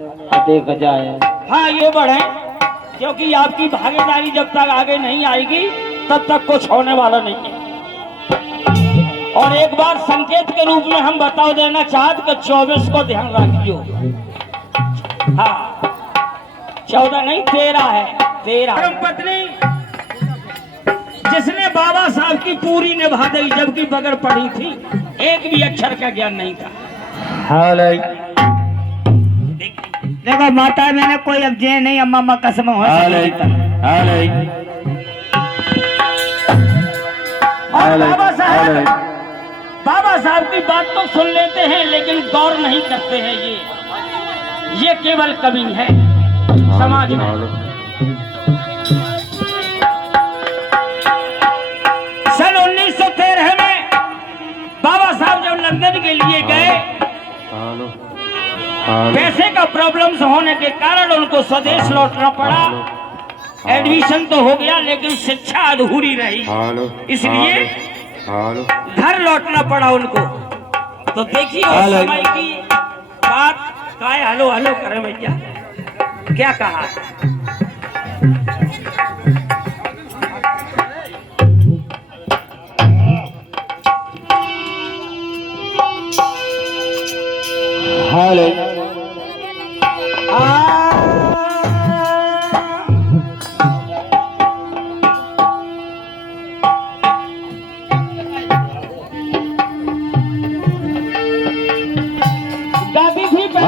देखा जाए। हाँ ये बढ़े, क्योंकि आपकी भागीदारी जब तक आगे नहीं आएगी तब तक कुछ होने वाला नहीं है। और एक बार संकेत के रूप में हम बताओ देना चाहते कि 24 को ध्यान रखियो। हाँ 14 नहीं 13 है, 13 पत्नी जिसने बाबा साहब की पूरी निभा दी जबकि बगैर पढ़ी थी, एक भी अक्षर का ज्ञान नहीं था। देखो माता मैंने कोई अब जे नहीं, अम्मा कसम हो बाबा साहब की बात तो सुन लेते हैं लेकिन गौर नहीं करते हैं। ये केवल कवि है समाज में। सन 1913 में बाबा साहब जब लंदन के लिए गए, पैसे का प्रॉब्लम्स होने के कारण उनको स्वदेश लौटना पड़ा। एडमिशन तो हो गया लेकिन शिक्षा अधूरी रही, इसलिए घर लौटना पड़ा उनको। तो देखिए उस समय की बात काय हलो हलो करे भैया क्या कहा।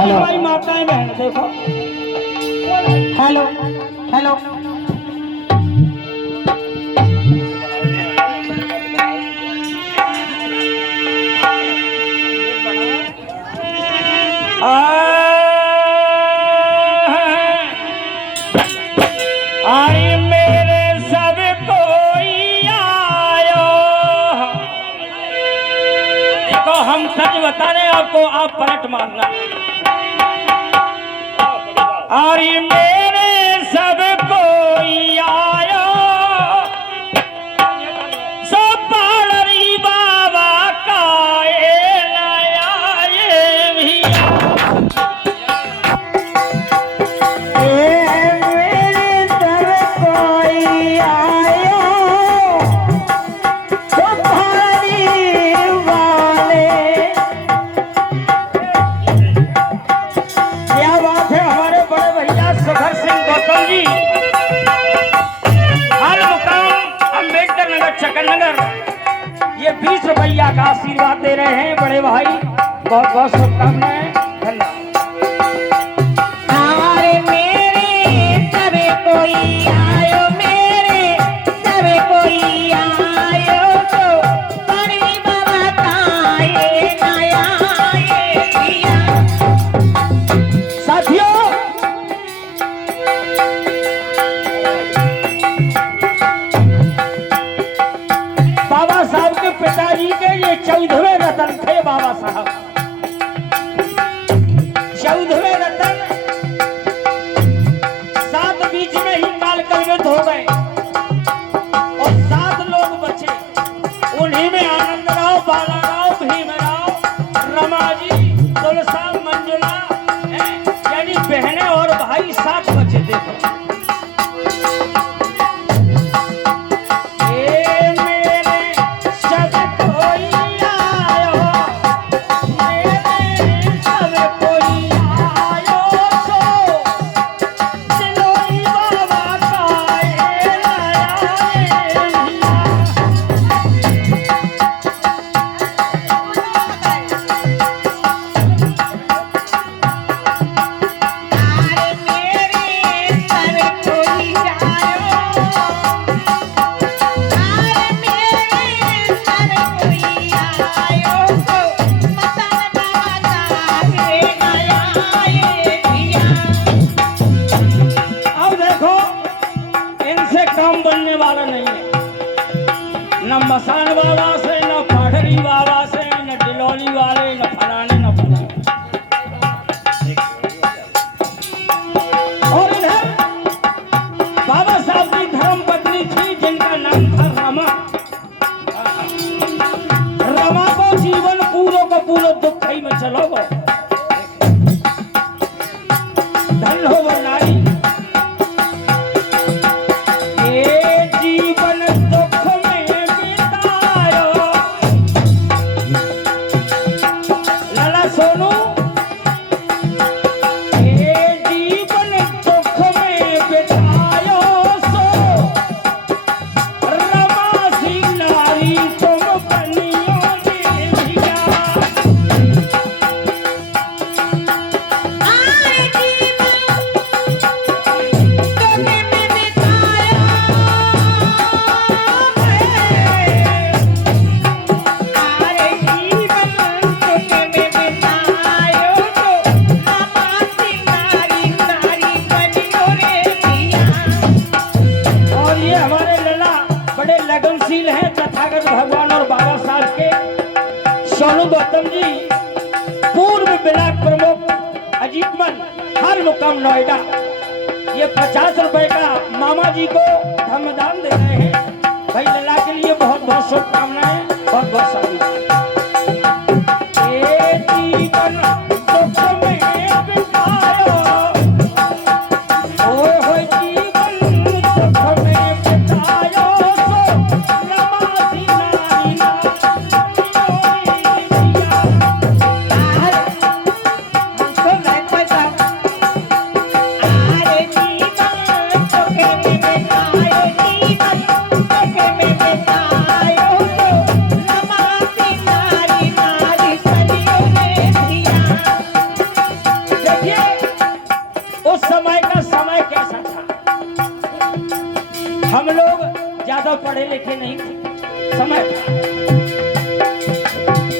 भाई माताएं बहन देखो। हेलो हेलो आई मेरे सब कोई आयो। देखो हम सच बता रहे हैं आपको, आप पलट मारना। और मेरे सब कोई आयो सब पालरी बाबा का नया ये भी मेरे सब कोई आयो सब पालरी वाले। क्या बात है हमारे बड़े भैया सुधर सिंह गौतम जी, हाल मुकाम अम्बेडकर नगर चक्कर नगर, ये 20 रुपया का आशीर्वाद दे रहे हैं बड़े भाई। बहुत बहुत शुभकामनाएं, धन्यवाद। मेरे सब कोई आयो, मेरे सब कोई आयो तो बड़ी बाबा का ये नया ये दिया। साथियों बाबा साहब के पिताजी के ये 14वें रतन थे। बाबा साहब 14वें रतन 7 बीच में ही काल कलवित हो गए और 7 लोग बचे। उन्हीं में आनंदराव, बालाराव, भीमराव, रमाजी, तुलसा, मंजुला, यानी बहनें और भाई 7 बचे। देखो बनने वाला नहीं है, न मसान बाबा से, न पाठरी बाबा से, न डिलौली वाले, न फलाने न फलाने। और इधर बाबा साहब की धर्म पत्नी थी जिनका नाम था रमा। रमा को जीवन पूरो का पूरो दुख ही में चलो गो। धन हो वो नारी। ये जीवन दुख में बितायो। लाला सोनू, ये जीवन दुख में बितायो सो रमा सी नारी तुम बनियो देविया। और ये हमारे लला बड़े लगनशील हैं तथागत भगवान और बाबा साहब के। सोनू गौतम जी पूर्व ब्लॉक प्रमुख अजीतमन हर मुकाम नोएडा, ये 50 रुपए का मामा जी को धर्मदान दे रहे हैं। भाई लला के लिए बहुत बहुत शुभकामनाएं, बहुत बहुत सारी। ये जीवन दुख में बितायो, ओए होए जीवन दुख में बितायो सो रमा सी नारी देखिए उस समय का समय कैसा था। हम लोग ज्यादा पढ़े लिखे नहीं थे, समय था।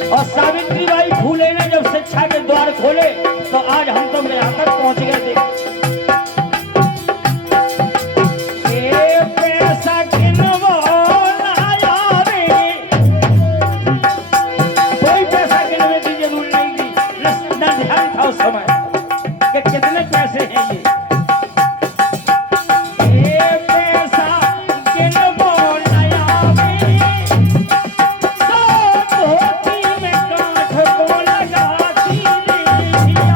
और सावित्रीबाई फूले ने जब शिक्षा के द्वार खोले तो आज हम तो यहाँ तक पहुंच गए थे। ये पैसा गिनवो लाया रे, कोई पैसा गिनने की जरूरत नहीं थी, न ध्यान था उस समय कि कितने पैसे हैं ये पैसा गिनवो लाया रे, सो धोती में गांठ को लगाती देविया।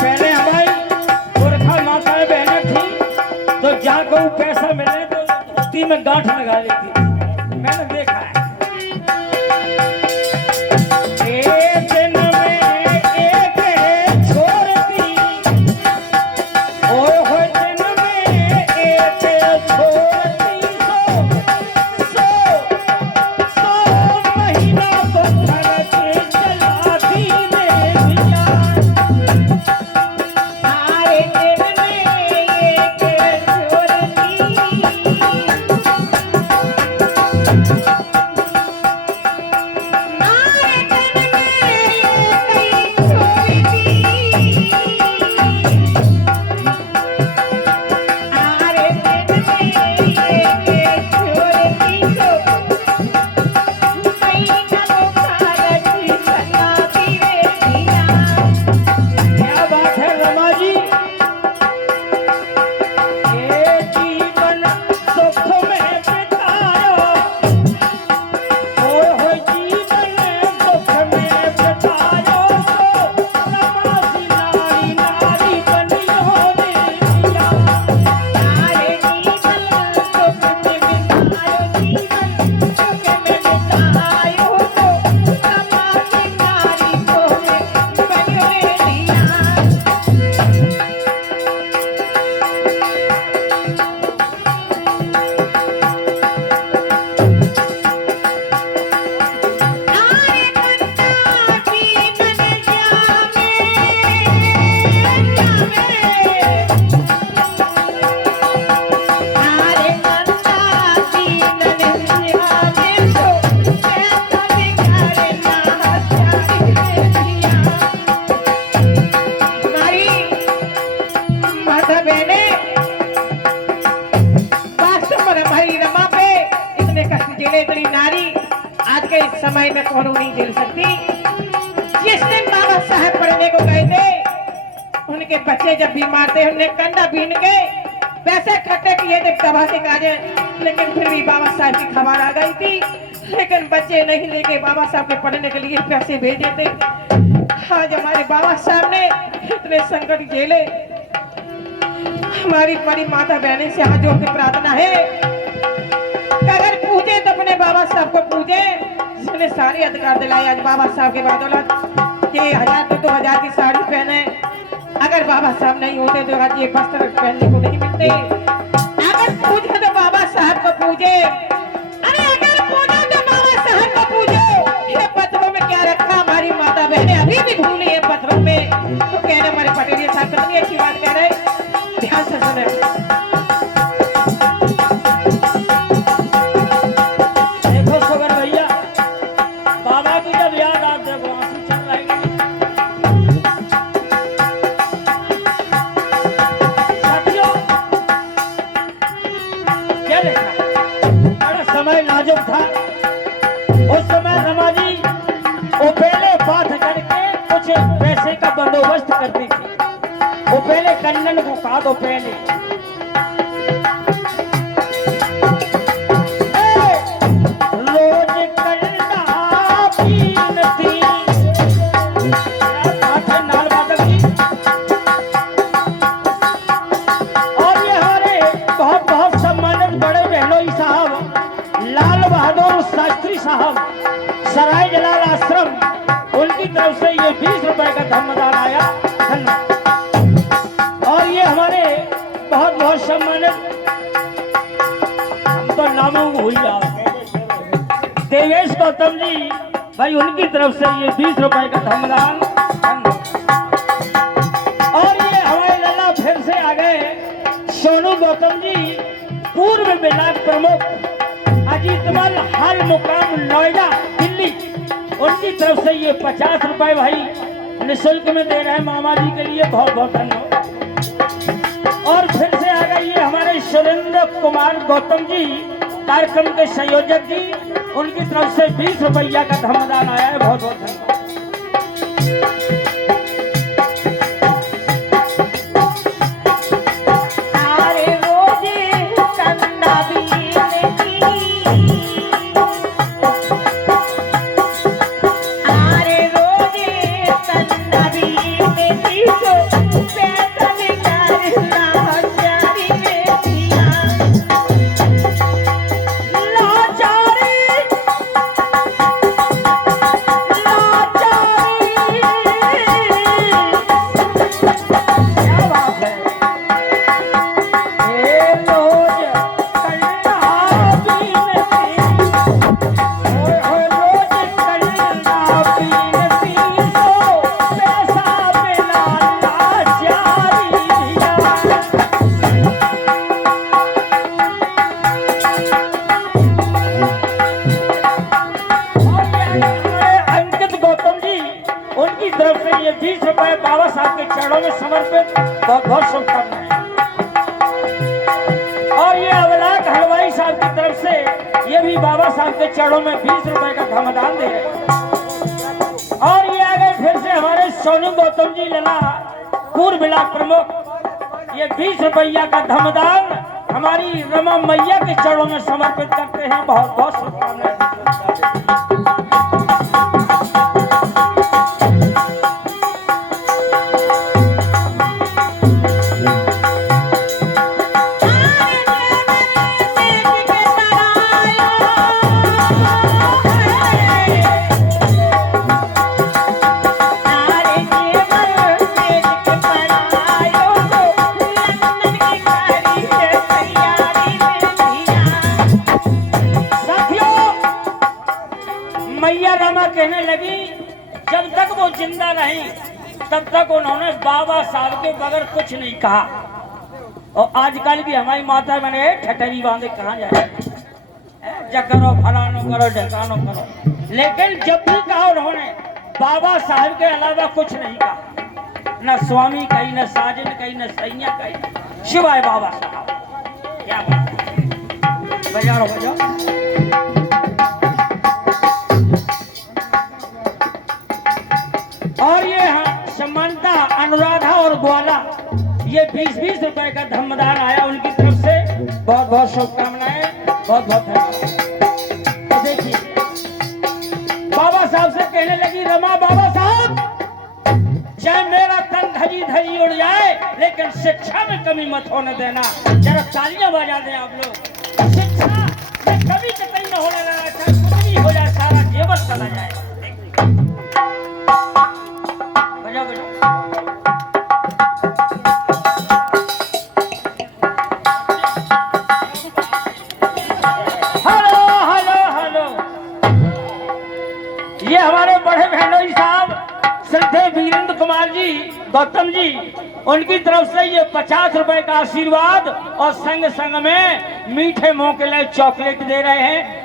पहले हमारी गोरखा माताएं बहनें थी तो जहाँ को पैसा मिले तो धोती में गांठ लगा लेती थी, मैंने देखा है। एक दिन में एक छोड़ती, ओए होए दिन में एक छोड़ती, सो महीना तो खर्च चलाती देविया। झेले इतनी नारी आज के इस समय में कौन नहीं झेल सकती। जिस दिन बाबा साहब पढ़ने को गए थे उनके बच्चे जब बीमार थे उन्हें कंधा बीन के पैसे इकट्ठे किए थे दवा के काजे, लेकिन फिर भी बाबा साहब की खबर आ गई थी, लेकिन बच्चे नहीं लेके बाबा साहब के पढ़ने के लिए पैसे भेजे थे। आज हमारे बाबा साहब ने इतने संकट झेले। हमारी बड़ी माता बहने से हाथ जोड़ के प्रार्थना है अगर पूजे तो अपने बाबा साहब को पूजे जिसने सारे अधिकार दिलाए। आज बाबा साहब के बदौलत ये 1000-2000 की साड़ी पहने, अगर बाबा साहब नहीं होते तो आज ये वस्त्र पहनने को नहीं मिलते। अगर पूजे तो बाबा साहब को पूजे, अरे अगर पूजे तो बाबा साहब को पूजे। ये पत्थरों में क्या रखा हमारी माता बहने अभी भी भूली है पत्थरों में। तो कहने हमारे पटेलिया साहब कितनी अच्छी बात कह रहे, ध्यान से सुने। देखो सुगर भैया, बाबा की जब याद आते हैं आंसू चल रहे हैं। साथियों, क्या देखा, बड़ा समय नाजुक था। उस समय रमा जी वो पहले बात करके कुछ पैसे का बंदोबस्त करती थी। वो पहले कन्नन को कहा तो पहले रोज कन्ना पीनती नाल बादल की। और ये हमारे बहुत बहुत सम्मानित बड़े बहनोई साहब लाल बहादुर शास्त्री साहब सराय जलाल आश्रम, उनकी तरफ से ये 20 रुपए का धन्यवाद आया। और ये हमारे बहुत बहुत सम्मानित, हम तो नामों को भूल जाओ, देवेश गौतम जी भाई, उनकी तरफ से ये 20 रुपए का धन्यवाद। और ये हमारे लल्ला फिर से आ गए सोनू गौतम जी, पूर्व विभाग प्रमुख अजीतमल हाल मुकाम नोएडा दिल्ली, उनकी तरफ से ये 50 रुपए भाई निःशुल्क में दे रहे हैं मामा जी के लिए, बहुत बहुत धन्यवाद। और फिर से आ गई ये हमारे सुरेंद्र कुमार गौतम जी, कार्यक्रम के संयोजक जी, उनकी तरफ से 20 रुपया का धन्यवाद आया है, बहुत बहुत धन्यवाद। बहुत बहुत शुभकामनाएं। और ये अवलाक हलवाई साहब की तरफ से ये भी बाबा साहब के चरणों में 20 रुपए का धमदान दे रहे हैं। और ये आ गए फिर से हमारे सोनू गौतम जी लला, पूर्व ब्लॉक प्रमुख, ये 20 रुपया का धमदान हमारी रमा मैया के चरणों में समर्पित करते हैं। बहुत बहुत शुभकामनाएं। मैया रमा कहने लगी जब तक वो जिंदा नहीं तब तक उन्होंने बाबा साहब के बगैर कुछ नहीं कहा। और आजकल भी हमारी माता बने ठटरी बांधे कहाँ जाए, जकरो फलानो करो ढकानो करो, लेकिन जब भी कहा उन्होंने बाबा साहब के अलावा कुछ नहीं कहा। न स्वामी कही, न साजन कही, न सैया कही, शिवाय बाबा साहब। क्या बात, बजाओ बजाओ। देखिए बाबा साहब से कहने लगी, रमा बाबा साहब, चाहे मेरा तन धजी धजी उड़ जाए लेकिन शिक्षा में कमी मत होने देना। जरा तालियां बजा दें आप लोग। शिक्षा में कमी कतई न होने देना, चाहे कुछ भी हो जाए, सारा जेवर चला जाए। बजाओ बजाओ। Hello hello hello. ये हमारे बड़े बहनोई साहब श्रद्धेय वीरेंद्र कुमार जी, गौतम जी, उनकी तरफ से ये 50 रुपए का आशीर्वाद और संग संग में मीठे मुंह के लिए चॉकलेट दे रहे हैं।